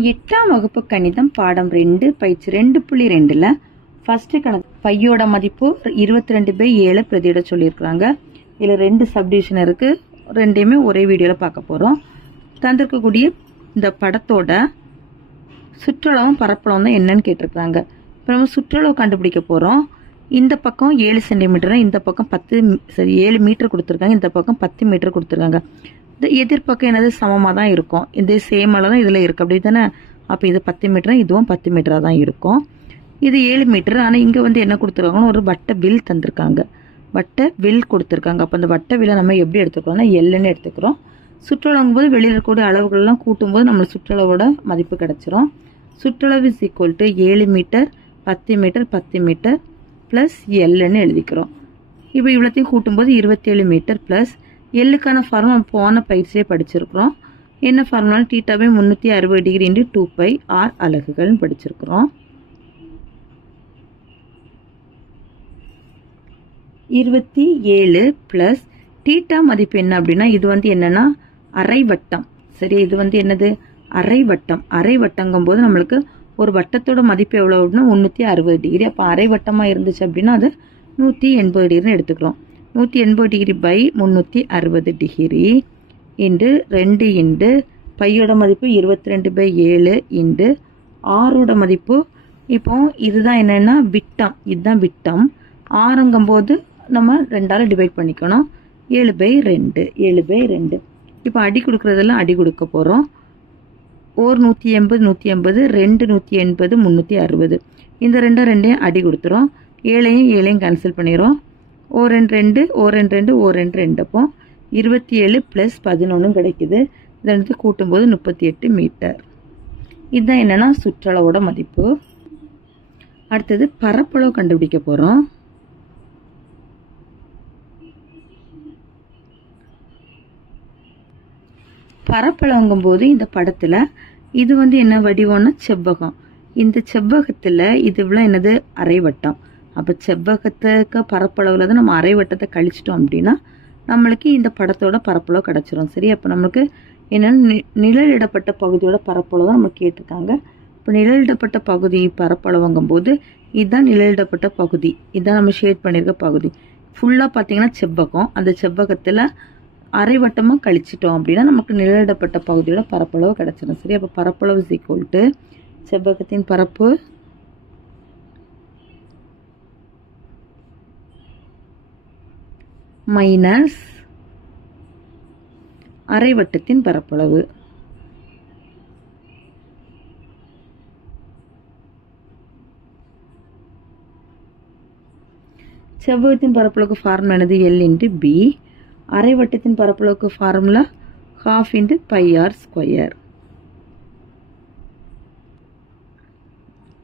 8ஆம் வகுப்பு கணிதம் பாடம் 2 பயிற்சி 2.2ல ஃபர்ஸ்ட் கணக்கு பையோட மதிப்பு 22/7 பிரதியிட சொல்லியிருக்கிறாங்க. இதில் 2 சப்டிவிஷன் இருக்கு. ரெண்டையுமே ஒரே வீடியோவில் பார்க்க போகிறோம். தந்திருக்கக்கூடிய இந்த படத்தோட சுற்றளவும் பரப்பளவும் தான் என்னன்னு கேட்டிருக்கிறாங்க. இப்போ நம்ம சுற்றளவு கண்டுபிடிக்க போகிறோம். இந்த பக்கம் 7 சென்டிமீட்டர், இந்த பக்கம் 7 மீட்டர் கொடுத்துருக்காங்க, இந்த பக்கம் 10 மீட்டர் கொடுத்துருக்காங்க. இந்த எதிர்பக்கம் என்னது சமமாக தான் இருக்கும். இந்த சேம் அளவு தான் இதில் இருக்குது, அப்படி தானே? அப்போ இது 10 மீட்டர், இதுவும் 10 மீட்டராக தான் இருக்கும். இது 7 மீட்டர். ஆனால் இங்கே வந்து என்ன கொடுத்துருக்காங்கன்னு ஒரு வட்ட வில் தந்திருக்காங்க. வட்ட வில் கொடுத்துருக்காங்க. அப்போ அந்த வட்ட விலை நம்ம எப்படி எடுத்துக்கிறோம்னா எல்லுன்னு எடுத்துக்கிறோம். சுற்றளவுங்கும் போது வெளியில் இருக்கக்கூடிய அளவுகள்லாம் கூட்டும்போது நம்மளுக்கு சுற்றளவோட மதிப்பு கிடச்சிரும். சுற்றளவு is equal to 7 metre 10 metre 10 metre plus எல்லுன்னு எழுதிக்கிறோம். இப்போ இவ்வளோத்தையும் கூட்டும்போது 27 மீட்டர் ப்ளஸ் எல்லுக்கான ஃபார்முலா போன பயிற்சியே படிச்சிருக்கிறோம். என்ன ஃபார்முலா? தீட்டாவை 360 டிகிரி இன்டு 2π r அலகுகள்னு படிச்சிருக்கிறோம். 27 ப்ளஸ் தீட்டா மதிப்பு என்ன அப்படின்னா இது வந்து என்னன்னா அரை வட்டம். சரி, இது வந்து என்னது? அரை வட்டம். அரை வட்டங்கும் போது நம்மளுக்கு ஒரு வட்டத்தோட மதிப்பு எவ்வளோ அப்படின்னா 360 டிகிரி. அப்போ அரை வட்டமாக இருந்துச்சு அப்படின்னா அது 180 டிகிரின்னு எடுத்துக்கிறோம். 180 degree by 360 degree into 2 into பையோட மதிப்பு 22/7 இன்டு ஆரோட மதிப்பு. இப்போ இதுதான் என்னென்னா விட்டம். இதுதான் விட்டம். ஆறுங்கும் போது நம்ம 2ஆல் டிவைட் பண்ணிக்கணும். 7/2. 7/2. இப்போ அடி கொடுக்குறதெல்லாம் அடி கொடுக்க போகிறோம். ஓர் 180 180 2 180 360. இந்த 2ஐயும் அடி கொடுத்துரும். 7ஐயும் கேன்சல் பண்ணிடுறோம். ஓ 2 2 ஓ 2 2 ஓ 2 2. அப்போ 27 ப்ளஸ் 11 கிடைக்குது. இதை வந்து கூட்டும்போது 38 மீட்டர். இதுதான் என்னென்னா சுற்றளவோட மதிப்பு. அடுத்தது பரப்பளவு கண்டுபிடிக்க போகிறோம். பரப்பளவுங்கும் போது இந்த படத்தில் இது வந்து என்ன வடிவம்னா செவ்வகம். இந்த செவ்வகத்தில் இது இவ்வளோ என்னது? அரை வட்டம். அப்போ செவ்வகத்துக்கு பரப்பளவில் தான் நம்ம அரை வட்டத்தை கழிச்சிட்டோம் அப்படின்னா நம்மளுக்கு இந்த படத்தோட பரப்பளவு கிடச்சிரும். சரி, அப்போ நம்மளுக்கு என்னென்னா நிழலிடப்பட்ட பகுதியோட பரப்பளவு தான் நம்ம கேட்டிருக்காங்க. இப்போ நிழலிடப்பட்ட பகுதி பரப்பளவுங்கும் போது இதுதான் நிழலிடப்பட்ட பகுதி. இதுதான் நம்ம ஷேட் பண்ணியிருக்க பகுதி. ஃபுல்லாக பார்த்தீங்கன்னா செவ்வகம். அந்த செவ்வகத்தில் அரை வட்டமாக கழிச்சிட்டோம் அப்படின்னா நமக்கு நிழலிடப்பட்ட பகுதியோட பரப்பளவு கிடச்சிடும். சரி, அப்போ பரப்பளவு இஸ் ஈக்குவல் டு செவ்வகத்தின் பரப்பு மைனஸ் அரை வட்டத்தின் பரப்பளவு. செவ்வகத்தின் பரப்பளவுக்கு ஃபார்முலா என்னது? L into B. அரை வட்டத்தின் பரப்பளவுக்கு ஃபார்முலா ½ இன்ட்டு πr².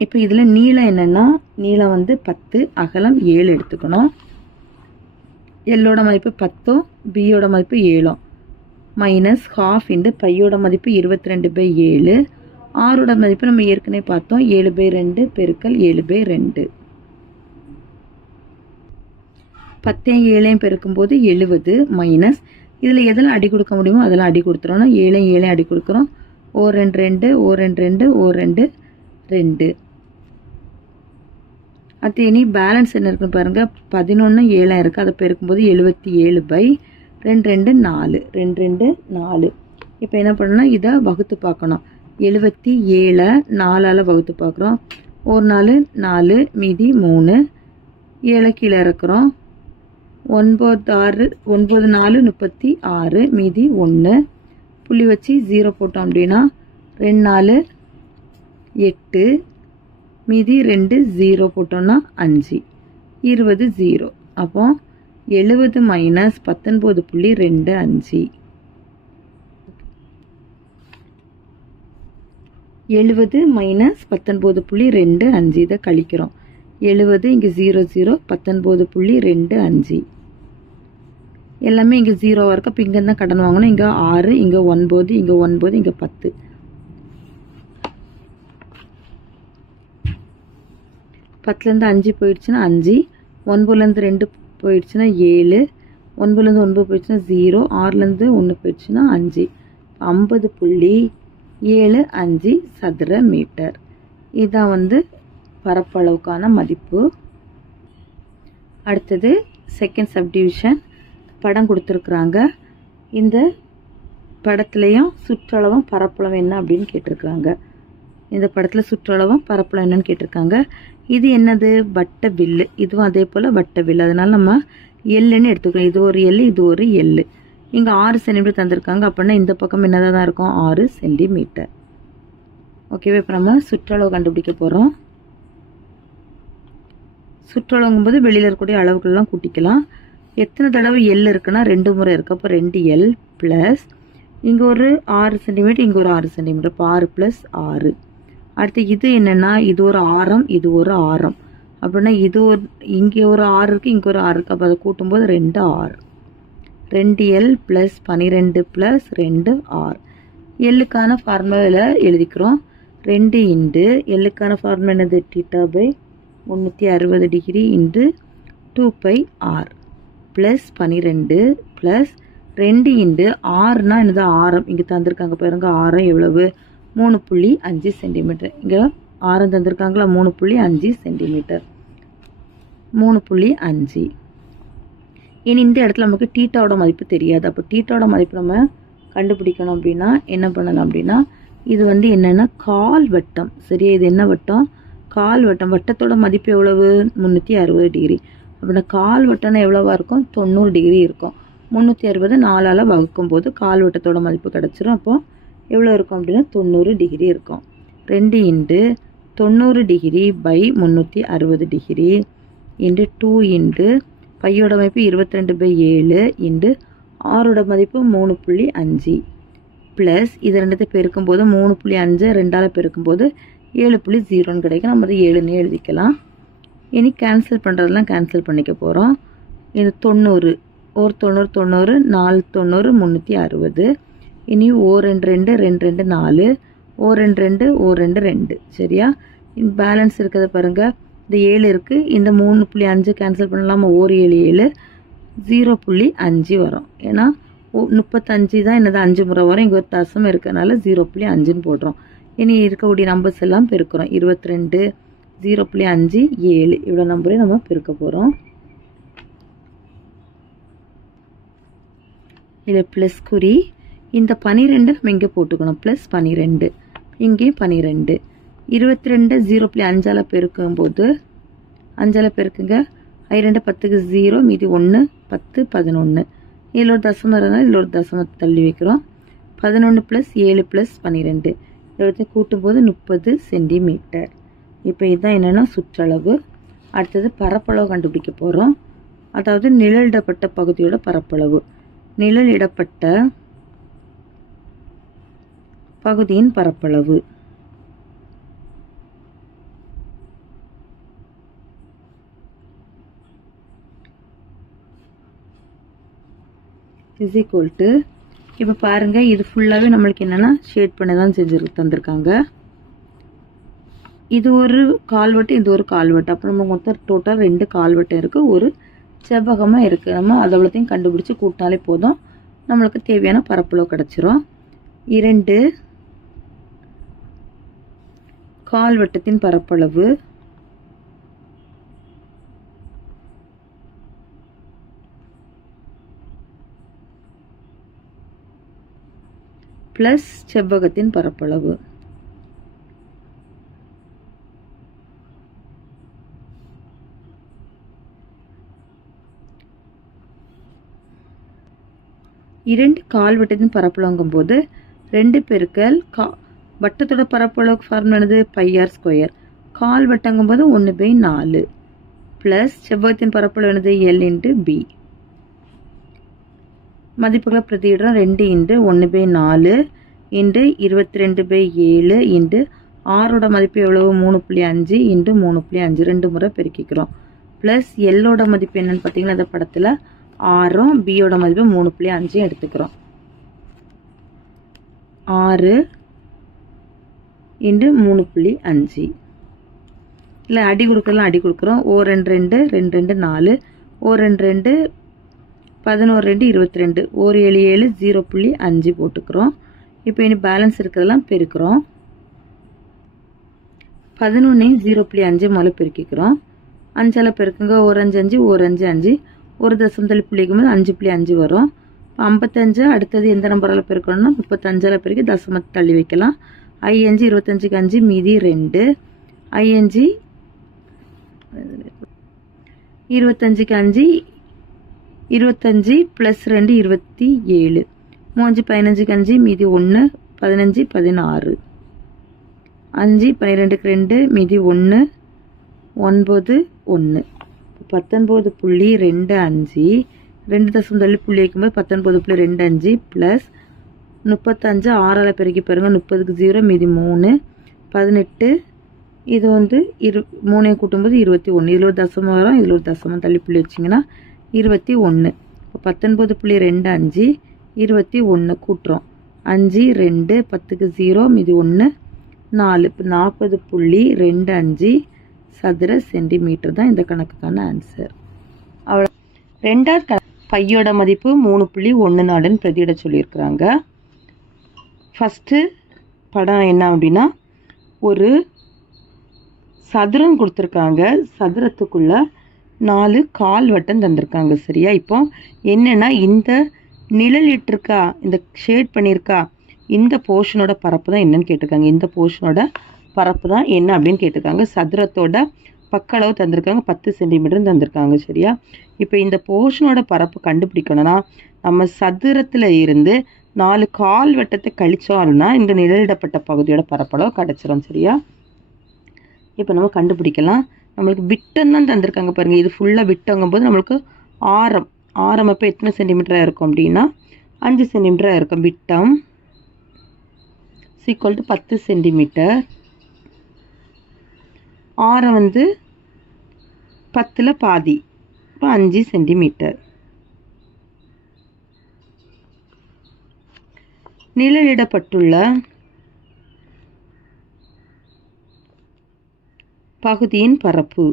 இப்போ இதில் நீளம் என்னென்னா நீளம் வந்து 10, அகலம் 7 எடுத்துக்கணும். எல்லோட மதிப்பு 10, பியோட மதிப்பு 7 மைனஸ் ½ இன்ட்டு பையோட மதிப்பு 22/7. ஆரோட மதிப்பு நம்ம ஏற்கனவே பார்த்தோம் 7/2 பெருக்கல் 7/2. 10 7 பெருக்கும்போது 70 மைனஸ் இதில் எதில் அடி கொடுக்க முடியுமோ அதெல்லாம் அடி கொடுத்துறோம்னா 7 அடி கொடுக்குறோம். ஓ 2 2 ஓ 2 2 ஓ 2 2. அது இனி பேலன்ஸ் என்ன இருக்குன்னு பாருங்க. 11 7 இருக்குது. அதை பெருக்கும்போது 77/2 2 4 2 2 4. இப்போ என்ன பண்ணணும்னா இதை வகுத்து பார்க்கணும். 77 4ஆல் வகுத்து பார்க்குறோம். ஒரு 4 4 மீதி 3. 7 கீழே இறக்குறோம். 9 6 9 4 36 மீதி 1. புள்ளி வச்சு 0 போட்டோம் அப்படின்னா 2 4 8 மீதி 2 0 போட்டோம்னா 5 20 0. அப்போ 70 மைனஸ் 19.25. 70 மைனஸ் 19.25. இதை கழிக்கிறோம். 70 இங்கே 0 0 19.25. எல்லாமே இங்கே 0 இருக்கு. அப்போ இங்கே தான் கடன் வாங்கணும். இங்கே 6 இங்கே 9 இங்கே 9 இங்கே 10. 10லேருந்து 5 போயிடுச்சுன்னா 5. 9லேருந்து 2 போயிடுச்சுன்னா 7. 9லேருந்து 9 போயிடுச்சுன்னா 0. 6லேருந்து 1 போயிடுச்சுன்னா 5. 50 75 சதுர மீட்டர். இதான் வந்து பரப்பளவுக்கான மதிப்பு. அடுத்தது செகண்ட் சப்டிவிஷன் படம் கொடுத்துருக்குறாங்க. இந்த படத்துலையும் சுற்றளவும் பரப்பளவும் என்ன அப்படின்னு கேட்டிருக்காங்க. இந்த படத்தில் சுற்றளவும் பரப்பளவு என்னன்னு கேட்டிருக்காங்க. இது என்னது? வட்ட வில்லு. இதுவும் அதே போல் வட்ட வில்லு. அதனால நம்ம எல்லுன்னு எடுத்துக்கிறோம். இது ஒரு எல், இது ஒரு எல். இங்கே 6 சென்டிமீட்டர் தந்திருக்காங்க. அப்படின்னா இந்த பக்கம் என்னதான் தான் இருக்கும்? 6 சென்டிமீட்டர். ஓகேவா? இப்போ நம்ம சுற்றளவு கண்டுபிடிக்க போகிறோம். சுற்றளவுங்கும்போது வெளியில் இருக்கக்கூடிய அளவுகள்லாம் கூட்டிக்கலாம். எத்தனை தடவை எல் இருக்குன்னா 2 முறை இருக்குது. அப்போ 2L ப்ளஸ் இங்கே ஒரு 6 சென்டிமீட்டர், இங்கே ஒரு 6 சென்டிமீட்டர். இப்போ 6 + 6. அடுத்து இது என்னென்னா இது ஒரு ஆரம், இது ஒரு ஆரம். அப்படின்னா இது ஒரு இங்கே ஒரு 6 இருக்குது, இங்கே ஒரு 6 இருக்குது. அப்போ அதை கூட்டும்போது 2 6. 2L + 12 + 2 R. எல்லுக்கான ஃபார்முலாவில் எழுதிக்கிறோம். 2 இன்ட்டு எல்லுக்கான ஃபார்முலா என்னது? θ/360 degree into 2πr plus 12 plus 2 into ஆறுனா என்னது? ஆரம். இங்கே தந்திருக்காங்க பாருங்க. ஆரம் எவ்வளவு? 3.5 சென்டிமீட்டர். இங்கே ஆரம் தந்திருக்காங்களா? 3.5 சென்டிமீட்டர். 3.5. இனி இந்த இடத்துல நமக்கு தீட்டாவோட மதிப்பு தெரியாது. அப்போ தீட்டாவோட மதிப்பு நம்ம கண்டுபிடிக்கணும் அப்படின்னா என்ன பண்ணலாம் அப்படின்னா, இது வந்து என்னென்னா கால் வட்டம். சரியா? இது என்ன வட்டம்? கால் வட்டம். வட்டத்தோட மதிப்பு எவ்வளவு? 360 டிகிரி. அப்படின்னா கால் வட்டம்னா எவ்வளவா இருக்கும்? 90 டிகிரி இருக்கும். 360 4ஆல் வகுக்கும் போது கால் வட்டத்தோட மதிப்பு கிடச்சிரும். அப்போது எவ்வளோ இருக்கும் அப்படின்னா 90 டிகிரி இருக்கும். 2 into 90 degree by 360 degree into 2 into பையோட மதிப்பு 22/7 இன்ட்டு ஆரோட மதிப்பு 3.5 ப்ளஸ் இது ரெண்டுத்தை பெருக்கும்போது 3.5 2ஆல் பெருக்கும்போது 7.0ன்னு கிடைக்கும். நம்ம அதை 7ன்னு எழுதிக்கலாம். இனி கேன்சல் பண்ணுறதெல்லாம் கேன்சல் பண்ணிக்க போகிறோம். இது 90 ஒரு 90 90 4 90 360. இனி 2 2 2 2 4 2 2 2 2. சரியா? பேலன்ஸ் இருக்கிறத பாருங்கள். இந்த 7 இருக்குது. இந்த 3.5 கேன்சல் பண்ணலாமா? 7 7 0.5 வரும். ஏன்னா 35 தான் என்னது 5 முறை வரும். இங்கே ஒரு தசம் இருக்கிறதுனால 0.5ன்னு போடுறோம். இனி இருக்கக்கூடிய நம்பர்ஸ் எல்லாம் பெருக்கிறோம். 22 0.5 7 இவ்வளோ நம்பரையும் நம்ம பெருக்க போகிறோம். இதில் ப்ளஸ் குறி. இந்த 12 நம்ம இங்கே போட்டுக்கணும். ப்ளஸ் 12 இங்கேயும் 12. 22 0.5ஆல் பெருக்கும்போது 5ஆல் பெருக்குங்க. 2 10க்கு 0 மீதி 1 10 11. இதில் ஒரு தசமம் இருந்தால் இதில் ஒரு தசமத்தை தள்ளி வைக்கிறோம். 11 + 7 + 12 இதோட கூட்டும்போது 30 சென்டிமீட்டர். இப்போ இதுதான் என்னென்னா சுற்றளவு. அடுத்தது பரப்பளவு கண்டுபிடிக்க போகிறோம். அதாவது நிழலிடப்பட்ட பகுதியோட பரப்பளவு. நிழலிடப்பட்ட பகுதியின் பரப்பளவு இஸ் ஈக்குவல் டு, இப்போ பாருங்கள் இது ஃபுல்லாகவே நம்மளுக்கு என்னென்னா ஷேட் பண்ணி தான் தந்திருக்காங்க. இது ஒரு கால்வட்டு, இது ஒரு கால்வட்டு. அப்போ நம்ம மொத்தம் டோட்டல் 2 கால்வட்டம் இருக்குது, ஒரு செவ்வகமாக இருக்குது. நம்ம அதை அவ்வளோத்தையும் கண்டுபிடிச்சி கூட்டினாலே போதும், நம்மளுக்கு தேவையான பரப்பளவு கிடச்சிரும். 2 கால்வட்டத்தின் பரப்பளவு ப்ளஸ் செவ்வகத்தின் பரப்பளவு. இரண்டு கால்வட்டத்தின் பரப்பளவுங்கும் போது 2 பெருக்கல் வட்டத்தோட பரப்பளவுக்கு ஃபார்முலா என்னது? πr². கால்வட்டங்கும் போது 1/4 ப்ளஸ் செவ்வகத்தின் பரப்பளவு என்னது? L × B. மதிப்புகளை பிரதியிடுறோம். 2 × 1/4 × 22/7 × ஆரோட மதிப்பு எவ்வளவு? 3.5 × 3.5 2 முறை பெருக்கிக்கிறோம். ப்ளஸ் எல்லோட மதிப்பு என்னன்னு பார்த்தீங்கன்னா அந்த படத்தில் 6ம் பியோட மதிப்பு 3.5 எடுத்துக்கிறோம். 6 × 3.5 இல்லை அடி கொடுக்கலாம், அடி கொடுக்குறோம். 2 2 2 2 4 2 2 11 2 22 7 7 0.5 போட்டுக்கிறோம். இப்போ இனி பேலன்ஸ் இருக்கிறதெல்லாம் பெருக்கிறோம். 11 0.5 முதல்ல பெருக்கிக்கிறோம். 5ஆல் பெருக்குங்க. 1 5 5 1 5 5 ஒரு தசம் தள்ளி புள்ளிக்கும் போது 5.5 வரும். 55 அடுத்தது எந்த நம்பரால் பெருக்கணும்னா 35ஆல் பெருக்கி தசமத்தை தள்ளி வைக்கலாம். 5 25க்கு 5 மீதி 2. 5 25க்கு 5 25 + 2 27. 3 15க்கு 5 மீதி 1 15 16. 5 12க்கு 2 மீதி 1 9 1. 19.25 2 தசம் தள்ளி புள்ளி வைக்கும்போது 19.25 + 35 6ஆல் பெருக்கி பாருங்க. 30க்கு 0 மீதி 3 18. இது வந்து 3 கூட்டும்போது 21. இதில் ஒரு தசமம் வரும், இதில் ஒரு தசமம் தள்ளி புள்ளி வச்சிங்கன்னா 21. 19.25 21 கூட்டுறோம். 5 2 10க்கு 0 மீதி 1 4. இப்போ 40.25 சதுர சென்டிமீட்டர் தான் இந்த கணக்குக்கான ஆன்சர். அவ்வளோ. ரெண்டாவது பையோட மதிப்பு 3.14ன்னு பிரதியிட சொல்லியிருக்கிறாங்க. ஃபஸ்ட்டு படம் என்ன அப்படின்னா, ஒரு சதுரம் கொடுத்துருக்காங்க. சதுரத்துக்குள்ள 4 கால் வட்டம் தந்திருக்காங்க. சரியா? இப்போ என்னென்னா, இந்த நிழலிட்டிருக்கா, இந்த ஷேட் பண்ணியிருக்கா, இந்த போர்ஷனோட பரப்பு தான் என்னன்னு கேட்டிருக்காங்க. இந்த போர்ஷனோட பரப்பு தான் என்ன அப்படின்னு கேட்டிருக்காங்க. சதுரத்தோட பக்களவு தந்திருக்காங்க, 10 சென்டிமீட்டர் தந்திருக்காங்க. சரியா? இப்போ இந்த போர்ஷனோட பரப்பு கண்டுபிடிக்கணும்னா நம்ம சதுரத்தில் இருந்து 4 கால் வட்டத்தை கழிச்சோம்னா இந்த நிழலிடப்பட்ட பகுதியோட பரப்பளவு கிடச்சிரும். சரியா? இப்போ நம்ம கண்டுபிடிக்கலாம். நம்மளுக்கு விட்டம் தான் தந்திருக்காங்க பாருங்கள். இது ஃபுல்லாக விட்டங்கும் போது நம்மளுக்கு ஆரம் அப்போ எத்தனை சென்டிமீட்டராக இருக்கும் அப்படின்னா 5 சென்டிமீட்டராக இருக்கும். விட்டம் = 10 சென்டிமீட்டர். ஆரம் வந்து 10ல் பாதி, இப்போ 5 சென்டிமீட்டர். நிழலிடப்பட்டுள்ள பகுதியின் பரப்பு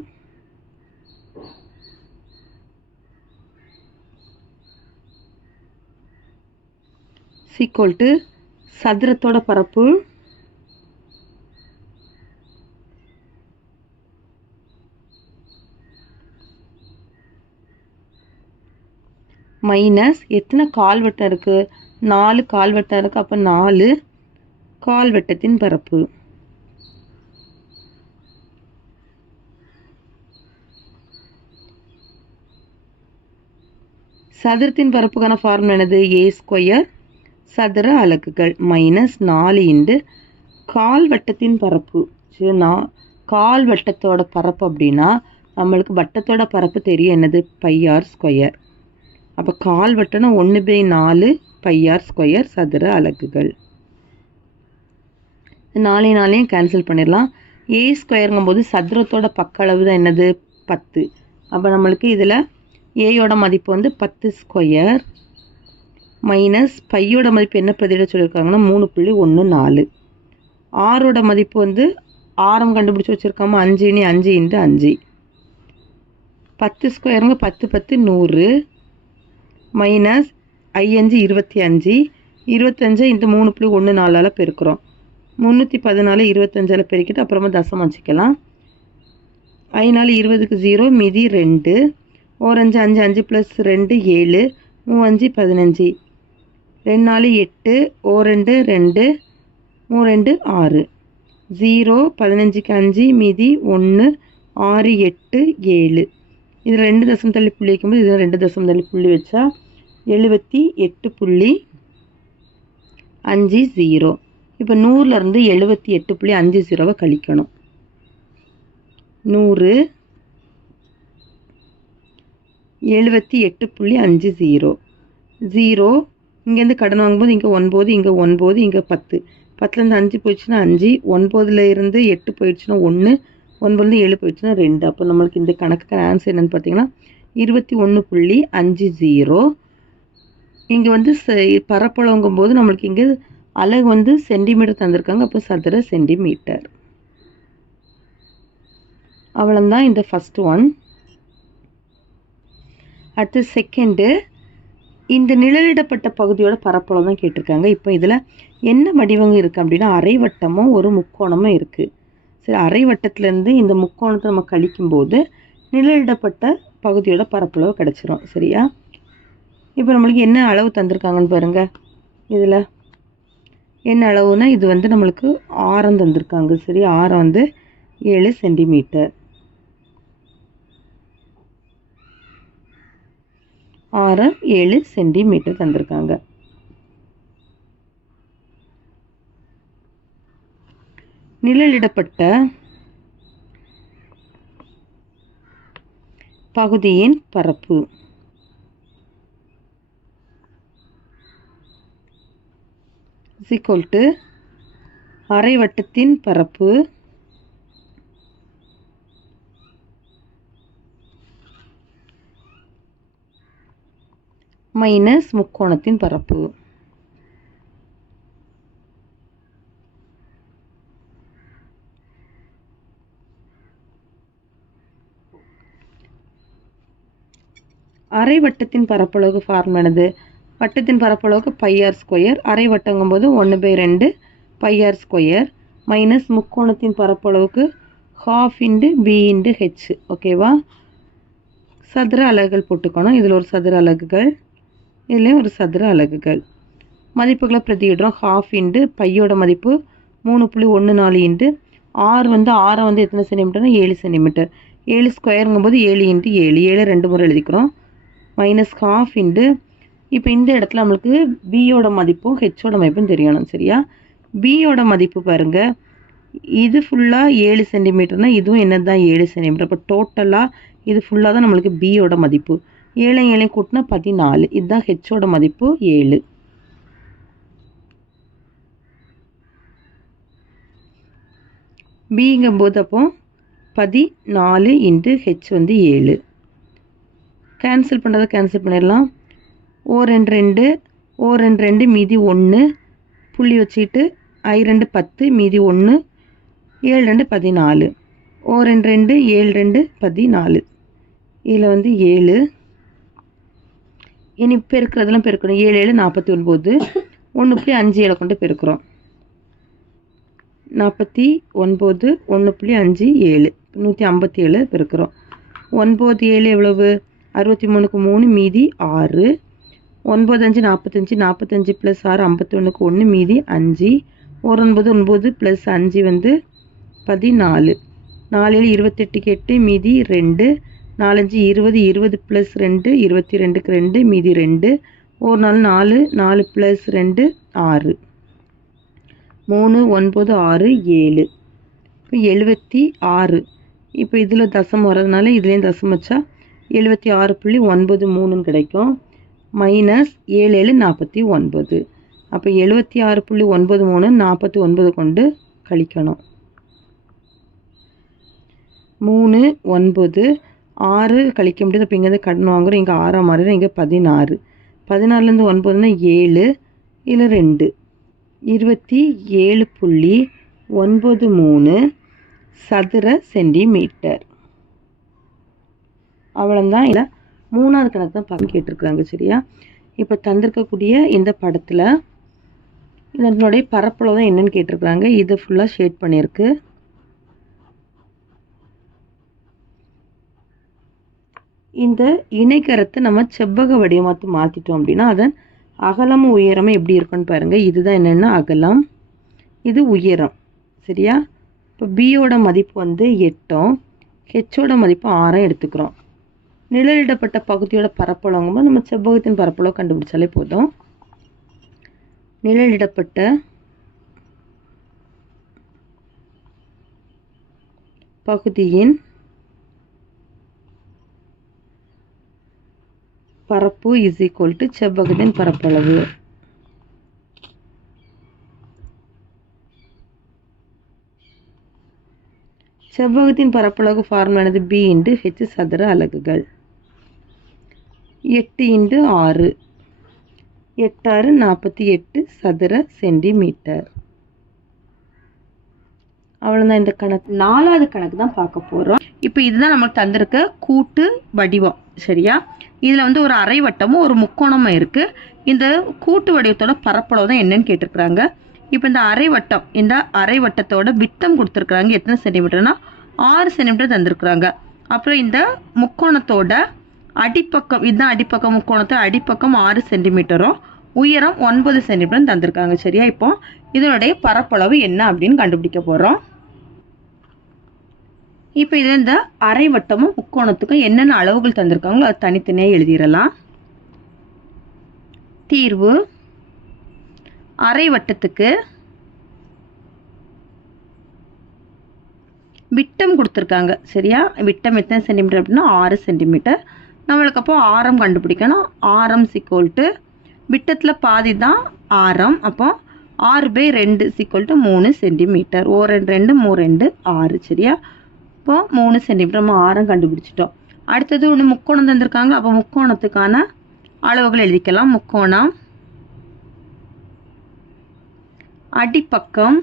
சதுரத்தோட பரப்பு மைனஸ் எத்தனை கால்வட்டம் இருக்குது, 4 கால்வட்டம் இருக்குது. அப்போ 4 கால்வட்டத்தின் பரப்பு. சதுரத்தின் பரப்புக்கான ஃபார்முலா என்னது? a² சதுர அலகுகள் மைனஸ் 4 கால்வட்டத்தின் பரப்பு. சரி, கால் வட்டத்தோட பரப்பு அப்படின்னா நம்மளுக்கு வட்டத்தோட பரப்பு தெரியும், என்னது? πr². அப்போ கால் வட்டம்னா 1/4 πr² சதுர அலகுகள். 4 கேன்சல் பண்ணிடலாம். a²ங்கும் போது சதுரத்தோட பக்க அளவு தான் என்னது? 10. அப்போ நம்மளுக்கு இதில் ஏயோட மதிப்பு வந்து 10² மைனஸ் பையோட மதிப்பு என்ன பிரதியிட சொல்லியிருக்காங்கன்னா 3.14. ஆரோட மதிப்பு வந்து ஆரம் கண்டுபிடிச்சி வச்சுருக்காம 5 × 5 × 5. 10² 10 10 100 மைனஸ் 5 25 25 இந்த 3.14ஆல் பெருக்கிறோம். 314 25ஆல் பெருக்கிட்டு அப்புறமா தசம் வச்சுக்கலாம். 5 20க்கு 0 மீதி 2. 1 5 5 5 + 2 7 3 5 15 2 8 1 2 2 3 6 0 15க்கு 5 மீதி 1 6 8 7. இதில் 2 தசம் தள்ளி புள்ளி வைக்கும்போது இதில் 2 தசம் தள்ளி புள்ளி வச்சா 78.50. இப்போ 100லேருந்து 78.50 கழிக்கணும். 100 78.50 0 இங்கேருந்து கடன் வாங்கும்போது இங்கே 9 இங்கே 9 இங்கே 10 10லேருந்து 5 போயிடுச்சுன்னா 5 9லேருந்து 8 போயிடுச்சுன்னா 1 9லேருந்து 7 போயிடுச்சுன்னா 2. அப்போ நம்மளுக்கு இந்த கணக்குக்கு ஆன்சர் என்னென்னு பார்த்தீங்கன்னா 21.50. இங்கே வந்து பரப்பளவுங்கும் போது நம்மளுக்கு இங்கே அலகு வந்து சென்டிமீட்டர் தந்திருக்காங்க. அப்போ சதுர சென்டிமீட்டர். அவ்வளோதான் இந்த ஃபஸ்ட் ஒன். அடுத்து செகண்டு இந்த நிழலிடப்பட்ட பகுதியோட பரப்பளவு தான் கேட்டிருக்காங்க. இப்போ இதில் என்ன வடிவங்கள் இருக்குது அப்படின்னா அரை வட்டமும் ஒரு முக்கோணமும் இருக்குது. சரி, அரை வட்டத்துலேருந்து இந்த முக்கோணத்தை நம்ம கழிக்கும்போது நிழலிடப்பட்ட பகுதியோட பரப்பளவு கிடச்சிரும். சரியா? இப்போ நம்மளுக்கு என்ன அளவு தந்திருக்காங்கன்னு பாருங்கள். இதில் என்ன அளவுனா இது வந்து நம்மளுக்கு ஆரம் தந்திருக்காங்க. சரி, ஆரம் வந்து 7 சென்டிமீட்டர். ஆரம் 7 சென்டிமீட்டர் தந்திருக்காங்க. நிழலிடப்பட்ட பகுதியின் பரப்பு = அரை வட்டத்தின் பரப்பு மைனஸ் முக்கோணத்தின் பரப்பு. அரை வட்டத்தின் பரப்பளவுக்கு ஃபார்முலானது வட்டத்தின் பரப்பளவுக்கு πr², அரை வட்டங்கும்போது 1/2 πr² மைனஸ் முக்கோணத்தின் பரப்பளவுக்கு ½ b/h. ஓகேவா? சதுர அலகுகள் போட்டுக்கணும். இதில் ஒரு சதுர அலகுகள், இதுலேயும் ஒரு சதுர அலகுகள். மதிப்புகளை பிரதியிடுறோம். ½ பையோட மதிப்பு 3.14 r வந்து ஆரம் வந்து எத்தனை சென்டிமீட்டர்னா 7 சென்டிமீட்டர். 7² 7 × 7 7 2 முறை எழுதிக்கிறோம். -12 இப்போ இந்த இடத்துல நம்மளுக்கு பியோட மதிப்பும் ஹெச்சோட மதிப்பும் தெரியணும். சரியா? பியோட மதிப்பு பாருங்கள், இது ஃபுல்லாக 7 சென்டிமீட்டர்னா இதுவும் என்னது தான் 7 சென்டிமீட்டர். அப்போ டோட்டலாக இது ஃபுல்லாக தான் நம்மளுக்கு பியோட மதிப்பு. 7 7 கூட்டினா 14. இதுதான் ஹெச்சோட மதிப்பு 7. பிங்கும்போது அப்போ 14 × h வந்து 7. கேன்சல் பண்ணுறதை கேன்சல் பண்ணிடலாம். O 2 2 O 2 2 மீதி 1 புள்ளி வச்சுக்கிட்டு I 2 10 மீதி 1 7 2 14. O 2 2 7 2 14. இதில் வந்து 7. இனி பெருக்கிறதெல்லாம் பெருக்கணும். 7 7 49. 1.57 கொண்டு பெருக்கிறோம். 49 1.57 157 பெருக்கிறோம். 9 7 எவ்வளவு? 63க்கு 3 மீதி 6. 9 5 45 45 + 6 51க்கு 1 மீதி 5. 1 9 9 + 5 வந்து 14. 4 7 28க்கு 8 மீதி 2. 4 5 20 20 + 2 22க்கு 2 மீதி 2. 1 4 4 + 2 6. 3 9 6 7. இப்போ 76. இப்போ இதில் தசம் வர்றதுனால இதுலேயும் தசம் வச்சா 76.93 கிடைக்கும். -7 7 49. அப்போ 76.93 49 கொண்டு கழிக்கணும். 3 9 6 கழிக்க முடியாது. அப்போ இங்கேருந்து கடன் வாங்குகிறோம். இங்கே 6 மாறிடும். இங்கே 16. 16லேருந்து 9னா 7. இதில் 2 27.93 சதுர சென்டிமீட்டர். அவ்வளோதான். இல்லை, 3வது கணக்கு தான் பார்க்க கேட்டிருக்காங்க. சரியா? இப்போ தந்திருக்கக்கூடிய இந்த படத்தில் இதனுடைய பரப்பளவு தான் என்னன்னு கேட்டிருக்காங்க. இது ஃபுல்லாக ஷேட் பண்ணியிருக்கு. இந்த இணைக்கரத்தை நம்ம செவ்வக வடிவமாத்து மாற்றிட்டோம் அப்படின்னா அதன் அகலமும் உயரமும் எப்படி இருக்குன்னு பாருங்கள். இதுதான் என்னென்னா அகலம், இது உயரம். சரியா? இப்போ பியோட மதிப்பு வந்து 8, ஹெச்சோட மதிப்பு 6 எடுத்துக்கிறோம். நிழலிடப்பட்ட பகுதியோட பரப்பளவுங்கும்போது நம்ம செவ்வகத்தின் பரப்பளவு கண்டுபிடிச்சாலே போதும். நிழலிடப்பட்ட பகுதியின் பரப்பு = செவ்வகத்தின் பரப்பளவு. செவ்வகத்தின் பரப்பளவு ஃபார்முலானது b × h சதுர அலகுகள். 8 × 6 8 6 48 சதுர சென்டிமீட்டர். அவ்வளோதான் இந்த கணக்கு. 4வது கணக்கு தான் பார்க்க போகிறோம். இப்போ இதுதான் நமக்கு தந்திருக்க கூட்டு வடிவம். சரியா? இதில் வந்து ஒரு அரை வட்டமும் ஒரு முக்கோணமும் இருக்குது. இந்த கூட்டு வடிவத்தோட பரப்பளவு தான் என்னன்னு கேட்டிருக்கிறாங்க. இப்போ இந்த அரை வட்டத்தோட விட்டம் கொடுத்துருக்குறாங்க. எத்தனை சென்டிமீட்டர்னா 6 சென்டிமீட்டர் தந்திருக்கிறாங்க. அப்புறம் இந்த முக்கோணத்தோட அடிப்பக்கம், இதுதான் அடிப்பக்கம், முக்கோணத்தோட அடிப்பக்கம் 6 சென்டிமீட்டரும் உயரம் 9 சென்டிமீட்டரும் தந்திருக்காங்க. சரியா? இப்போ இதனுடைய பரப்பளவு என்ன அப்படின்னு கண்டுபிடிக்க போகிறோம். இப்போ இதில் இந்த அரை வட்டமும் முக்கோணத்துக்கும் என்னென்ன அளவுகள் தந்திருக்காங்களோ அது தனித்தனியாக எழுதிடலாம். தீர்வு: அரை வட்டத்துக்கு விட்டம் கொடுத்துருக்காங்க. சரியா? விட்டம் எத்தனை சென்டிமீட்டர் அப்படின்னா 6 சென்டிமீட்டர். நம்மளுக்கு அப்போ ஆரம் கண்டுபிடிக்கணும். ஆரம் = விட்டத்தில் பாதி தான் ஆரம். அப்போ 6/2 = 3 சென்டிமீட்டர். 2 3 2 6. சரியா? இப்போ 3 சென்டிமீட்டர் நம்ம ஆரம் கண்டுபிடிச்சிட்டோம். அடுத்தது ஒன்று முக்கோணம் தந்திருக்காங்க. அப்போ முக்கோணத்துக்கான அளவுகள் எழுதிக்கலாம். முக்கோணம் அடிப்பக்கம்,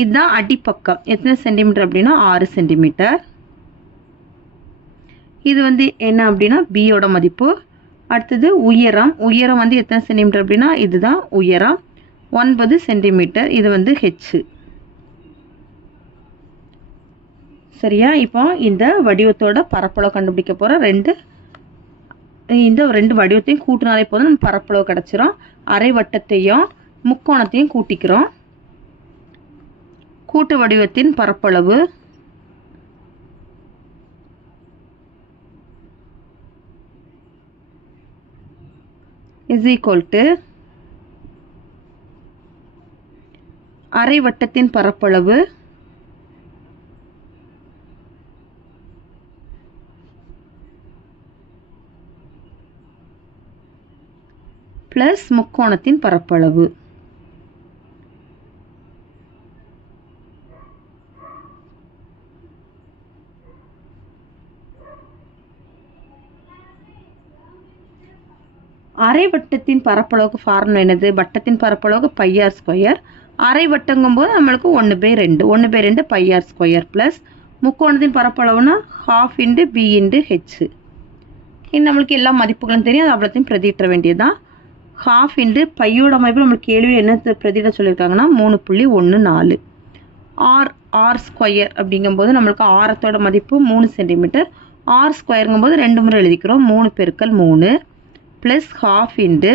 இதுதான் அடிப்பக்கம். எத்தனை சென்டிமீட்டர் அப்படின்னா 6 சென்டிமீட்டர். இது வந்து என்ன அப்படின்னா பியோட மதிப்பு. அடுத்தது உயரம். உயரம் வந்து எத்தனை சென்டிமீட்டர் அப்படின்னா இதுதான் உயரம் 9 சென்டிமீட்டர். இது வந்து ஹெச். சரியா? இப்போ இந்த வடிவத்தோட பரப்பளவு கண்டுபிடிக்க போகிற இந்த ரெண்டு வடிவத்தையும் கூட்டினாலே போதும், நம்ம பரப்பளவு கிடச்சிரும். அரை வட்டத்தையும் முக்கோணத்தையும் கூட்டிக்கிறோம். கூட்டு வடிவத்தின் பரப்பளவு = அரை வட்டத்தின் பரப்பளவு பிளஸ் முக்கோணத்தின் பரப்பளவு. அரை வட்டத்தின் பரப்பளவுக்கு ஃபார்முலா என்னது? வட்டத்தின் பரப்பளவுக்கு πr². அரை வட்டங்கும் போது நம்மளுக்கு 1/2 πr² பிளஸ் முக்கோணத்தின் பரப்பளவுனா 12 b × h. இது நம்மளுக்கு எல்லா மதிப்புகளும் தெரியும். அது அவ்வளோத்தையும் பிரதியிட்ட வேண்டியதுதான். 12 பையோட மதிப்பு நம்மளுக்கு கேள்வி என்ன பிரதியிட சொல்லியிருக்காங்கன்னா 3.14. r² அப்படிங்கும்போது நம்மளுக்கு ஆரத்தோட மதிப்பு 3 சென்டிமீட்டர். r²ங்கும் போது 2 முறை எழுதிக்கிறோம். 3 × 3 ப்ளஸ் 12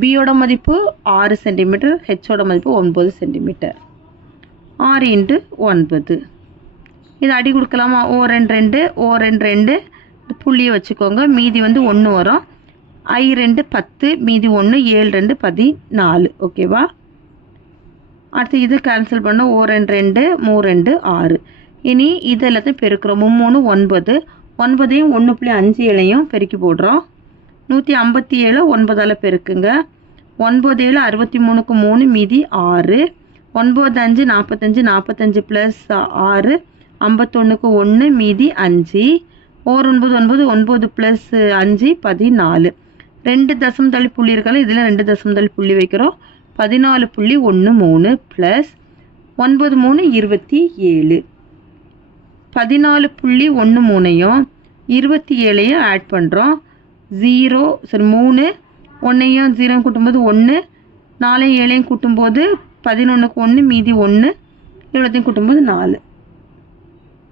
பியோட மதிப்பு 6 சென்டிமீட்டர், ஹெச்சோட மதிப்பு 9 சென்டிமீட்டர். 6 × 9. இது அடி கொடுக்கலாமா? 2 2 புள்ளியை வச்சுக்கோங்க. மீதி வந்து 1 வரும். I2 10, மீதி 1, 7 2 14. ஓகேவா? அடுத்து இது கேன்சல் பண்ண 2 3 6. இனி இது எல்லாத்தையும் பெருக்கிறோம். 3 9. 9ஐயும் 1.57ஐயும் பெருக்கி போடுறோம். 157 9ஆல் பெருக்குங்க. 9 7 63க்கு 3 மீதி 6. 9 5 45 45 ப்ளஸ் 6 51க்கு 1 மீதி 5. 9 9 9 ப்ளஸ் 5 14. 2 தசம தள்ளி புள்ளி இருக்கால, இதில் 2 தசம தள்ளி புள்ளி வைக்கிறோம். 14.13 ப்ளஸ் 9 3 27. 14.13ஐயும் 27ஐயும் ஆட் பண்ணுறோம். 0 சரி 3 1ஐயும் 0 கூட்டும்போது 1, 4 7ஐயும் கூட்டும்போது 11க்கு 1 மீதி 1, இவ்வளோத்தையும் கூட்டும்போது 4.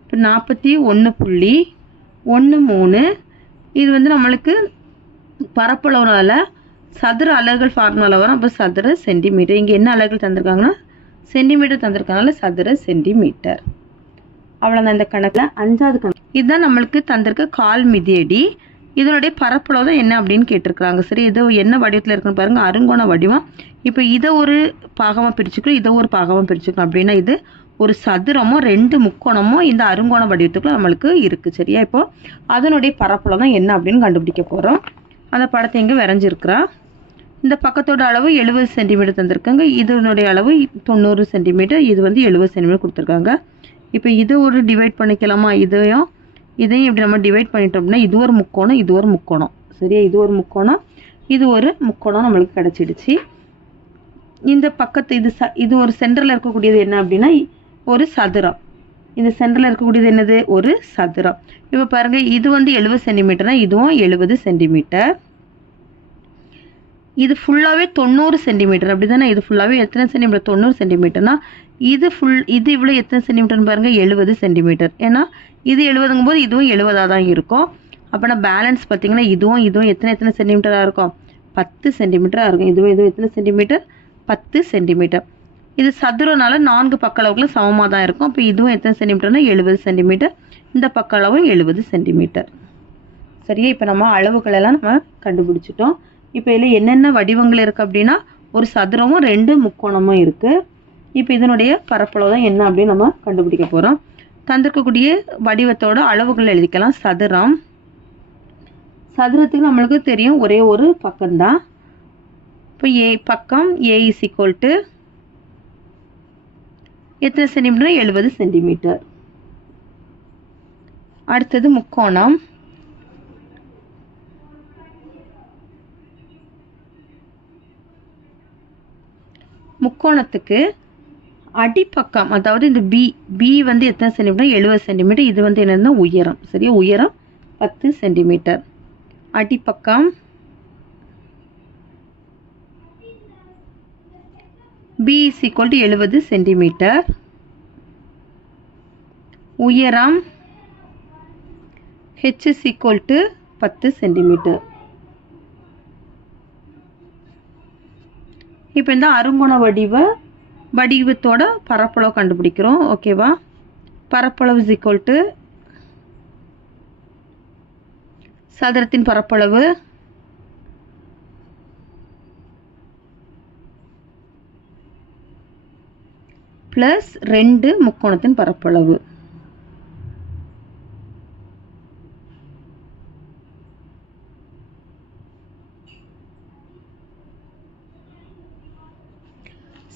இப்போ 41.13. இது வந்து நம்மளுக்கு பரப்பளவுனால சதுர அலகுகள் ஃபார்முலா வரும். அப்போ சதுர சென்டிமீட்டர். இங்கே என்ன அலகுகள் தந்திருக்காங்கன்னா சென்டிமீட்டர் தந்திருக்கனால சதுர சென்டிமீட்டர். அவ்வளோதான் இந்த கணக்கில் 5வது கணக்கு. இதுதான் நம்மளுக்கு தந்திருக்க கால் மிதியடி. இதனுடைய பரப்பளவு தான் என்ன அப்படின்னு கேட்டிருக்கிறாங்க. சரி, இது என்ன வடிவத்தில் இருக்குன்னு பாருங்கள். அருங்கோண வடிவம். இப்போ இதை ஒரு பாகமாக பிரிச்சுக்கிறோம், இதை ஒரு பாகமாக பிரிச்சுக்கிறோம். அப்படின்னா இது ஒரு சதுரமோ 2 முக்கோணமோ இந்த அருங்கோண வடிவத்துக்குள்ள நம்மளுக்கு இருக்குது. சரியா? இப்போ அதனுடைய பரப்பளவு தான் என்ன அப்படின்னு கண்டுபிடிக்க போகிறோம். அந்த படத்தை இங்கே வரைஞ்சிருக்கிறா. இந்த பக்கத்தோட அளவு 70 சென்டிமீட்டர் தந்திருக்காங்க. இதனுடைய அளவு 90 சென்டிமீட்டர். இது வந்து 70 சென்டிமீட்டர் கொடுத்துருக்காங்க. இப்போ இதை ஒரு டிவைட் பண்ணிக்கலாமா? இதையும் இப்படி நம்ம டிவைட் பண்ணிட்டோம் அப்படின்னா இது ஒரு முக்கோணம், இது ஒரு முக்கோணம். சரியா? இது ஒரு முக்கோணம், இது ஒரு முக்கோணம் நம்மளுக்கு கிடச்சிடுச்சு. இந்த பக்கத்து இது ஒரு சென்டரில் இருக்கக்கூடியது என்ன அப்படின்னா ஒரு சதுரம். இந்த சென்டரில் இருக்கக்கூடியது என்னது? ஒரு சதுரம். இப்போ பாருங்க, இது வந்து 70 சென்டிமீட்டர்னா இதுவும் 70 சென்டிமீட்டர். இது ஃபுல்லாகவே 90 சென்டிமீட்டர் அப்படி தானே? இது ஃபுல்லாகவே எத்தனை சென்டிமீட்டர்? 90 சென்டிமீட்டர்னா இது இவ்வளோ எத்தனை சென்டிமீட்டர்னு பாருங்கள்? 70 சென்டிமீட்டர். ஏன்னா இது 70ங்கும் போது இதுவும் 70 தான் இருக்கும். அப்போ நான் பேலன்ஸ் பார்த்தீங்கன்னா இதுவும் எத்தனை சென்டிமீட்டராக இருக்கும்? 10 சென்டிமீட்டராக இருக்கும். இதுவும் எத்தனை சென்டிமீட்டர்? 10 சென்டிமீட்டர். இது சதுரனால 4 பக்க அளவுக்குள்ள சமமாக தான் இருக்கும். அப்போ இதுவும் எத்தனை சென்டிமீட்டர்னா 70 சென்டிமீட்டர். இந்த பக்க அளவும் 70 சென்டிமீட்டர். சரியா? இப்போ நம்ம அளவுகளெல்லாம் நம்ம கண்டுபிடிச்சிட்டோம். இப்போ இதில் என்னென்ன வடிவங்கள் இருக்குது அப்படின்னா, ஒரு சதுரமும் 2 முக்கோணமும் இருக்குது. இப்போ இதனுடைய பரப்பளவு தான் என்ன அப்படின்னு நம்ம கண்டுபிடிக்க போகிறோம். தந்திருக்கக்கூடிய வடிவத்தோட அளவுகள் எழுதிக்கலாம். சதுரத்துக்கு நம்மளுக்கு தெரியும் ஒரே ஒரு பக்கம்தான். இப்போ பக்கம் A இஸ் ஈக்குவல் டு எத்தனை சென்டிமீட்டர்? 70 சென்டிமீட்டர். அடுத்தது முக்கோணம். முக்கோணத்துக்கு அடிப்பக்கம், அதாவது இந்த பி வந்து எத்தனை சென்டிமீட்டர்? 70 சென்டிமீட்டர். இது வந்து என்னன்னா உயரம். சரியா? உயரம் 10 சென்டிமீட்டர். அடிப்பக்கம் B is equal to 70 centimetre. உயரம் H is equal to 10 centimetre. இப்போ இந்த அருங்கோண வடிவத்தோட பரப்பளவு கண்டுபிடிக்கிறோம். ஓகேவா? பரப்பளவு is equal to சதுரத்தின் பரப்பளவு பிளஸ் 2 முக்கோணத்தின் பரப்பளவு.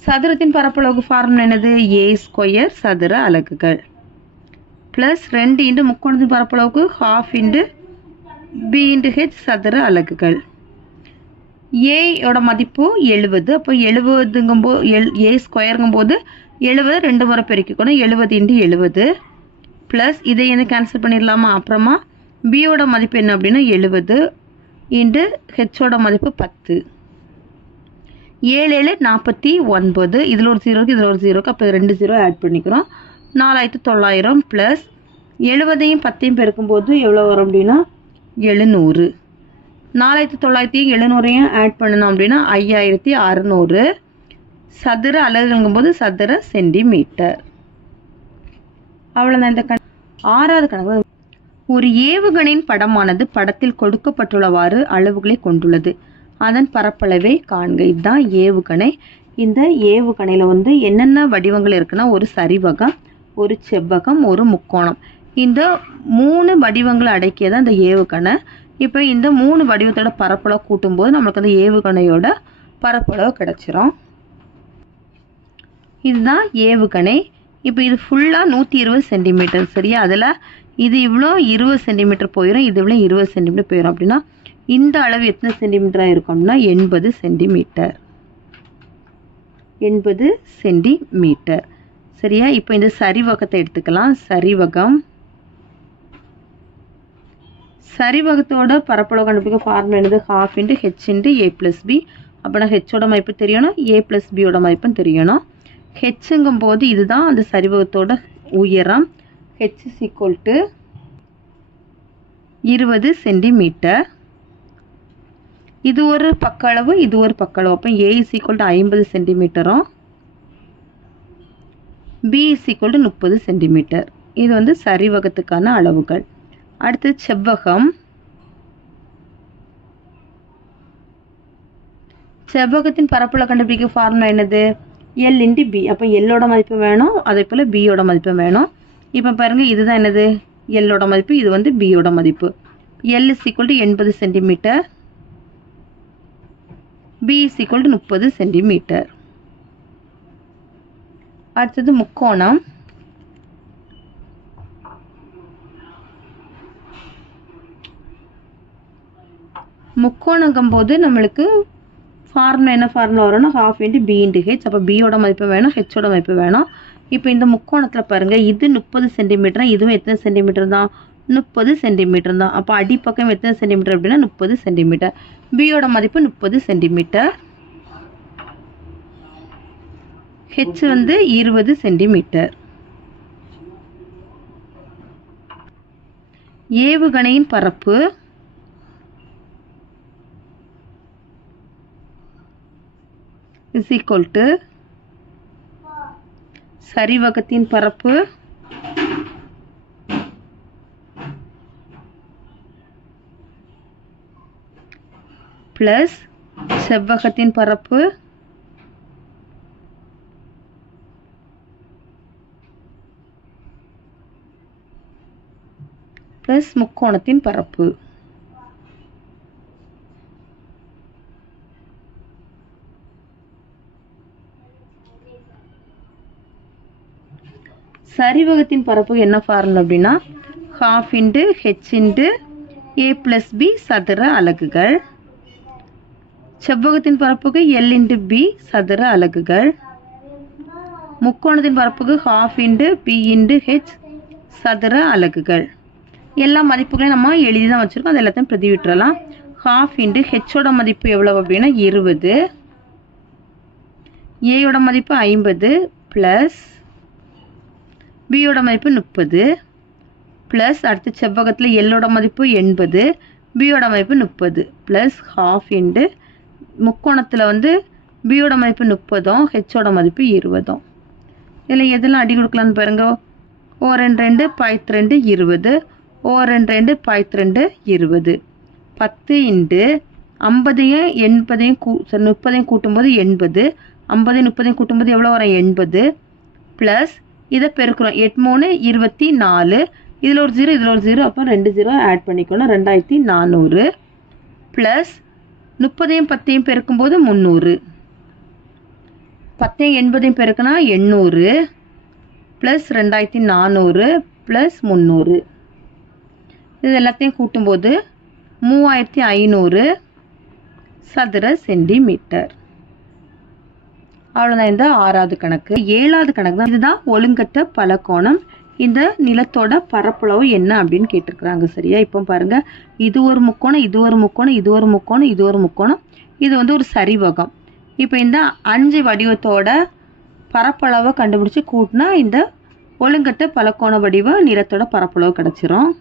சதுரத்தின் பரப்பளவுக்கு ஃபார்முலா என்னது? A ஸ்கொயர் சதுர அலகுகள் பிளஸ் 2 இன்டு முக்கோணத்தின் பரப்பளவுக்கு ½ இன்டு B இன்டு H சதுர அலகுகள். A யோட மதிப்பு 70. அப்போ 70ங்கும்போது A ஸ்கொயருங்கும் போது 70 2 முறை பெருக்கிக்கணும். 70 இன்டு 70 ப்ளஸ் இதை என்ன கேன்சல் பண்ணிடலாமா? அப்புறமா பியோட மதிப்பு என்ன அப்படின்னா 70 இன்டு ஹெச்சோட மதிப்பு 10. 7 7 49. இதில் ஒரு 0 இதில் ஒரு 0 அப்போ 2 0 ஆட் பண்ணிக்கிறோம். 4900 ப்ளஸ் 70ஐயும் 10ஐயும் பெருக்கும்போது எவ்வளோ வரும் அப்படின்னா 700. 4900ஐயும் 700ஐயும் ஆட் பண்ணணும் அப்படின்னா 5600. சதுர அலகுங்கும்போது சதுர சென்டிமீட்டர். அவ்வளோதான். இந்த ஆறாவது கணக்கு. ஒரு ஏவுகணையின் படமானது படத்தில் கொடுக்கப்பட்டுள்ளவாறு அளவுகளை கொண்டுள்ளது. அதன் பரப்பளவை காண்க. இதுதான் ஏவுகணை. இந்த ஏவுகணையில் வந்து என்னென்ன வடிவங்கள் இருக்குன்னா, ஒரு சரிவகம், ஒரு செவ்வகம், ஒரு முக்கோணம். இந்த 3 வடிவங்களை அடக்கியதான் இந்த ஏவுகணை. இப்போ இந்த 3 வடிவத்தோட பரப்பளவு கூட்டும்போது நம்மளுக்கு அந்த ஏவுகணையோட பரப்பளவு கிடைச்சிரும். இதுதான் ஏவுகணை. இப்போ இது ஃபுல்லாக 120 சென்டிமீட்டர். சரியா? அதில் இது இவ்வளோ 20 சென்டிமீட்டர் போயிடும், இது இவ்வளோ 20 சென்டிமீட்டர் போயிடும். அப்படின்னா இந்த அளவு எத்தனை சென்டிமீட்டராக இருக்கும்னா 80 சென்டிமீட்டர். 80 சென்டிமீட்டர். சரியா? இப்போ இந்த சரிவகத்தை எடுத்துக்கலாம். சரிவகத்தோட பரப்பளவு கண்டுபிடிக்க ஃபார்முலா என்னது? ½ into H into A plus B. அப்போனா ஹெச்சோட மதிப்பு தெரியணும், A ப்ளஸ் பியோட மதிப்பும் தெரியணும். ஹெச்சுங்கும் போது இதுதான் அந்த சரிவகத்தோட உயரம். H is equal to 20 centimetre. இது ஒரு பக்க அளவு, இது ஒரு பக்க அளவு. அப்போ A is equal to 50 சென்டிமீட்டரும் B is equal to 30 centimetre. இது வந்து சரிவகத்துக்கான அளவுகள். அடுத்து செவ்வகம். செவ்வகத்தின் பரப்பளவு கண்டுபிடிக்க ஃபார்முலா என்னது? L into B. அப்போ எல்லோட மதிப்பு வேணும், அதே போல் பியோட மதிப்பு வேணும். இப்போ பாருங்கள், இதுதான் என்னது? எல்லோட மதிப்பு, இது வந்து பியோட மதிப்பு. L is equal to 80 centimetre, B is equal to 30 centimetre. அடுத்தது முக்கோணம். முக்கோணங்கும் போது நம்மளுக்கு ஃபார்முலா என்ன ஃபார்முலா வரும்னா ½ இன்டு B இன்டு H. அப்போ பியோட மதிப்பு வேணும், ஹெச்சோட மதிப்பு வேணும். இப்போ இந்த முக்கோணத்தில் பாருங்கள், இது 30 சென்டிமீட்டர், இதுவும் எத்தனை சென்டிமீட்டர் தான்? 30 சென்டிமீட்டர் தான். அப்போ அடிப்பக்கம் எத்தனை சென்டிமீட்டர் அப்படின்னா 30 சென்டிமீட்டர். பியோட மதிப்பு 30 சென்டிமீட்டர். ஹெச் வந்து 20 சென்டிமீட்டர். ஏவுகணையின் பரப்பு is equal to சரிவகத்தின் பரப்பு பிளஸ் செவ்வகத்தின் பரப்பு பிளஸ் முக்கோணத்தின் பரப்பு. சரிவகத்தின் பரப்பு என்ன ஃபார்முலா அப்படின்னா half into h into a plus b சதுர அலகுகள். செவ்வகத்தின் பரப்புக்கு l into b சதுர அலகுகள். முக்கோணத்தின் பரப்புக்கு half into p into h சதுர அலகுகள். எல்லா மதிப்புகளையும் நம்ம எழுதி தான் வச்சுருக்கோம், அது எல்லாத்தையும் பிரதி விட்டுறலாம். half into ஹெச்சோட மதிப்பு எவ்வளவு அப்படின்னா 20, ஏயோட மதிப்பு 50 ப்ளஸ் பியோட மதிப்பு 30 ப்ளஸ் அடுத்து செவ்வகத்தில் எல்லோட மதிப்பு 80, பியோட மதிப்பு 30 ப்ளஸ் half into முக்கோணத்தில் வந்து பியோட மதிப்பு 30, ஹெச்சோட மதிப்பு 20. இதில் எதெல்லாம் அடி கொடுக்கலான்னு பாருங்க. ஓ 2 பாய்த்து 2 20, ஓ 2 பாய்த்து 2 20. 10 into 50 80 30 கூட்டும்போது 80, 50 30 கூட்டும்போது எவ்வளோ வரும்? 80 ப்ளஸ் இதை பெருக்கிறோம். 8 3 24, இதில் ஒரு 0 இதில் ஒரு 0, அப்போ 2 0 ஆட் பண்ணிக்கணும், 2400 ப்ளஸ் 30 10 பெருக்கும்போது 300, 10 80 பெருக்குனா 800 ப்ளஸ் 2400 ப்ளஸ் 300. இது எல்லாத்தையும் கூட்டும்போது 3500 சதுர சென்டிமீட்டர். அவ்வளோதான் இந்த 6வது கணக்கு. 7வது கணக்கு தான். இதுதான் ஒழுங்கற்ற பலகோணம். இந்த நிலத்தோட பரப்பளவு என்ன அப்படின்னு கேட்டிருக்கிறாங்க. சரியா? இப்போ பாருங்க, இது ஒரு முக்கோணம், இது ஒரு முக்கோணம், இது ஒரு முக்கோணம், இது ஒரு முக்கோணம், இது வந்து ஒரு சரிவகம். இப்போ இந்த 5 வடிவத்தோட பரப்பளவை கண்டுபிடிச்சு கூட்டினா இந்த ஒழுங்கற்ற பலகோண வடிவ நிலத்தோட பரப்பளவு கிடைச்சிரும்.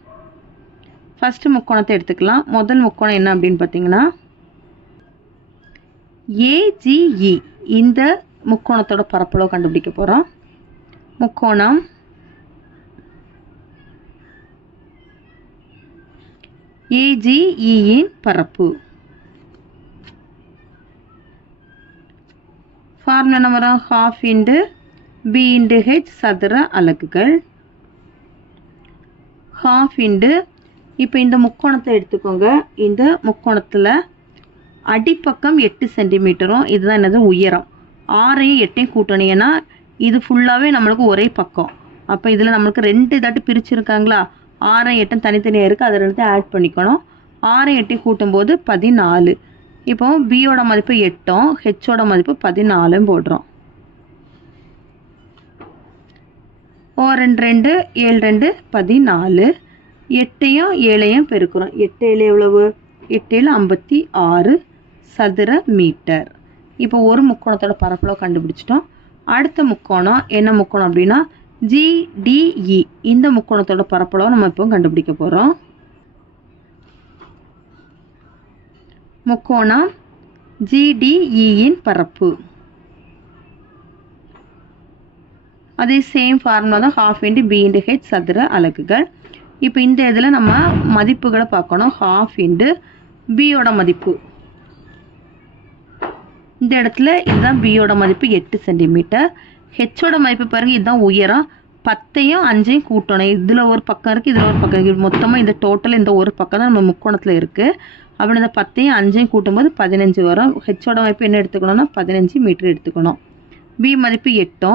ஃபர்ஸ்ட் முக்கோணத்தை எடுத்துக்கலாம். முதல் முக்கோணம் என்ன அப்படின்னு பார்த்தீங்கன்னா ஏஜிஇ. இந்த முக்கோணத்தோட பரப்பளவு கண்டுபிடிக்க போகிறோம். முக்கோணம் ஏஜிஇயின் பரப்பு ஃபார்முலா என்ன வரும்? half into b into h சதுர அலகுகள். half into இப்போ இந்த முக்கோணத்தை எடுத்துக்கோங்க. இந்த முக்கோணத்தில் அடிப்பக்கம் 8 சென்டிமீட்டரும், இதுதான் என்னது உயரம். 6ஐயும் 8ஐயும் கூட்டணும், ஏன்னா இது ஃபுல்லாகவே நம்மளுக்கு ஒரே பக்கம். அப்போ இதில் நம்மளுக்கு 2 இதாட்டு பிரிச்சுருக்காங்களா, 6 8 தனித்தனியாக இருக்குது, அதை 2 ஆட் பண்ணிக்கணும். 6 8 கூட்டும்போது 14. இப்போ பியோட மதிப்பு 8, ஹெச்சோட மதிப்பு 14 போடுறோம். ஓ 2 7 2 14, 8ஐயும் 7ஐயும் பெருக்கிறோம். 8 7 எவ்வளவு? 8 7 56 சதுர மீட்டர். இப்போ ஒரு முக்கோணத்தோட பரப்பளவு கண்டுபிடிச்சிட்டோம். அடுத்த முக்கோணம் என்ன முக்கோணம் அப்படின்னா ஜிடிஇ. இந்த முக்கோணத்தோட பரப்பளவு நம்ம இப்போ கண்டுபிடிக்க போகிறோம். முக்கோணம் ஜிடிஇயின் பரப்பு அதே சேம் ஃபார்முலா தான், half into b into h சதுர அலகுகள். இப்போ இந்த இதில் நம்ம மதிப்புகளை பார்க்கணும். half into பியோட மதிப்பு இந்த இடத்துல இதுதான் பியோட மதிப்பு 8 சென்டிமீட்டர். ஹெச்சோட மதிப்பு பாருங்க, இதுதான் உயரம். 10ஐயும் 5ஐயும் கூட்டணும். இதில் ஒரு பக்கம் இருக்குது, இதில் ஒரு பக்கம் இருக்குது. மொத்தமாக இந்த டோட்டல் இந்த ஒரு பக்கம் தான் நம்ம முக்கோணத்தில் இருக்குது. அப்படி இந்த 10ஐயும் 5ஐயும் கூட்டும்போது 15 வரும். ஹெச்சோட மதிப்பு என்ன எடுத்துக்கணும்னா 15 மீட்டர் எடுத்துக்கணும். பி மதிப்பு 8,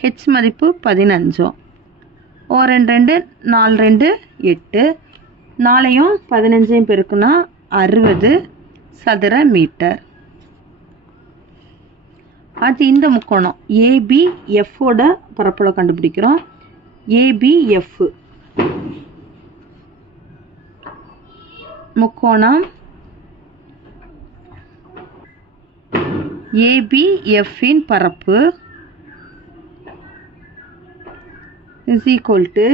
ஹெச் மதிப்பு 15. ஓ 2 2 4 2 8, 4ஐயும் 15ஐயும் பெருக்குனா 60 சதுர மீட்டர். அடுத்து இந்த முக்கோணம் ஏபிஎஃப்போட பரப்பளவு கண்டுபிடிக்கிறோம். ஏபிஎஃப் முக்கோணம் ஏபிஎஃப்பின் பரப்பு இஸ் ஈக்குவல் டு,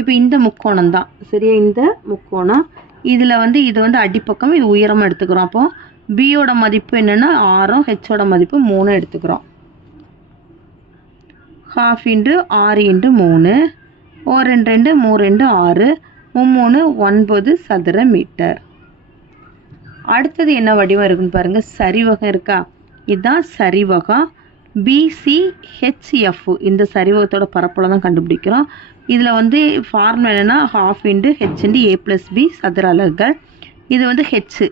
இப்போ இந்த முக்கோணம் தான் சரியா, இந்த முக்கோணம் இதில் வந்து இது வந்து அடிப்பக்கம், இது உயரமாக எடுத்துக்கிறோம். அப்போ பியோட மதிப்பு என்னென்னா 6, ஹெச்சோட மதிப்பு 3 எடுத்துக்கிறோம். 12 × 6 × 3, 1 2 3 2 6, 3 9 சதுர மீட்டர். அடுத்தது என்ன வடிவம் இருக்குன்னு பாருங்க, சரிவகம் இருக்கா, இதுதான் சரிவகம். BCHF இந்த சரிவகத்தோட பரப்பளவு தான் கண்டுபிடிக்கிறோம். இதில் வந்து ஃபார்முலா என்னென்னா 12 × H × A + B சதுர அலகுகள். இது வந்து ஹெச்,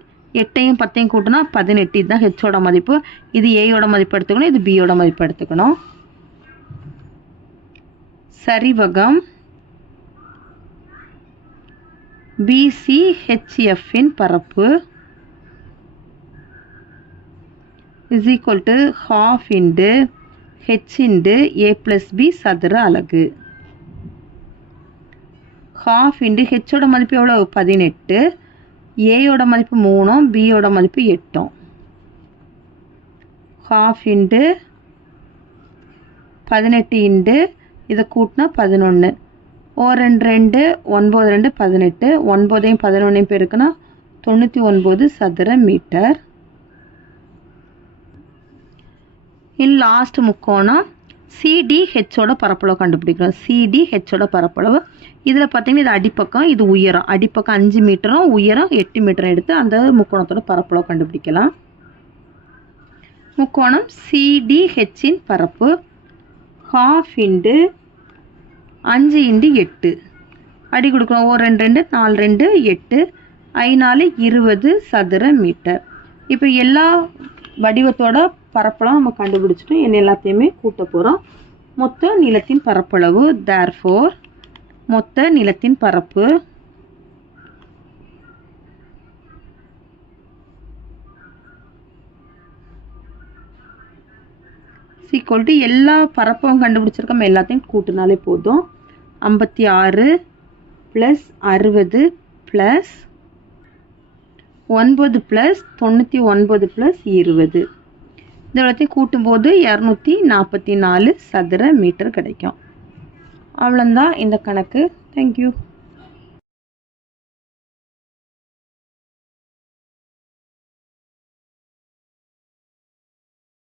8ஐயும் 10ஐயும் கூட்டினா 18, இதுதான் ஹெச்சோட மதிப்பு. இது ஏயோட மதிப்பு எடுத்துக்கணும், இது பியோட மதிப்பு எடுத்துக்கணும். சரிவகம் BCHFன் பரப்பு is equal to 12 × H × A + B சதுர அலகு. 12 ஹெச்சோட மதிப்பு எவ்வளோ 18, ஏயோட மதிப்பு 3, பியோட மதிப்பு 8. 12 18 இதை கூட்டினா 11, 1 2 9 2 18, 9ஐயும் 11ஐயும் பெருக்குனா 99 சதுர மீட்டர். லாஸ்ட் முக்கோணம் CDHோட பரப்பளவு கண்டுபிடிக்கிறோம். CDHோட பரப்பளவு இதில் பார்த்தீங்கன்னா இது அடிப்பக்கம், இது உயரம். அடிப்பக்கம் 5 மீட்டரும் உயரம் 8 மீட்டரும் எடுத்து அந்த முக்கோணத்தோட பரப்பளவு கண்டுபிடிக்கலாம். முக்கோணம் CDHன் பரப்பு 12 × 5 × 8 அடி கொடுக்குறோம். 1 2 4 2 8, 5 4 20 சதுர மீட்டர். இப்போ எல்லா வடிவத்தோட பரப்பளவு நம்ம கண்டுபிடிச்சிட்டோம். என்ன எல்லாத்தையுமே கூட்ட போகிறோம். மொத்த நிலத்தின் பரப்பளவு therefore மொத்த நிலத்தின் பரப்பு ஈக்குவல் டு எல்லா பரப்பும் கண்டுபிடிச்சிருக்கோம், எல்லாத்தையும் கூட்டினாலே போதும். 56 + 60 + 9 + 99 + 20 இந்த எல்லாத்தையும் கூட்டும்போது 244 சதுர மீட்டர் கிடைக்கும். அவ்வளோதான் இந்த கணக்கு. தேங்க்யூ.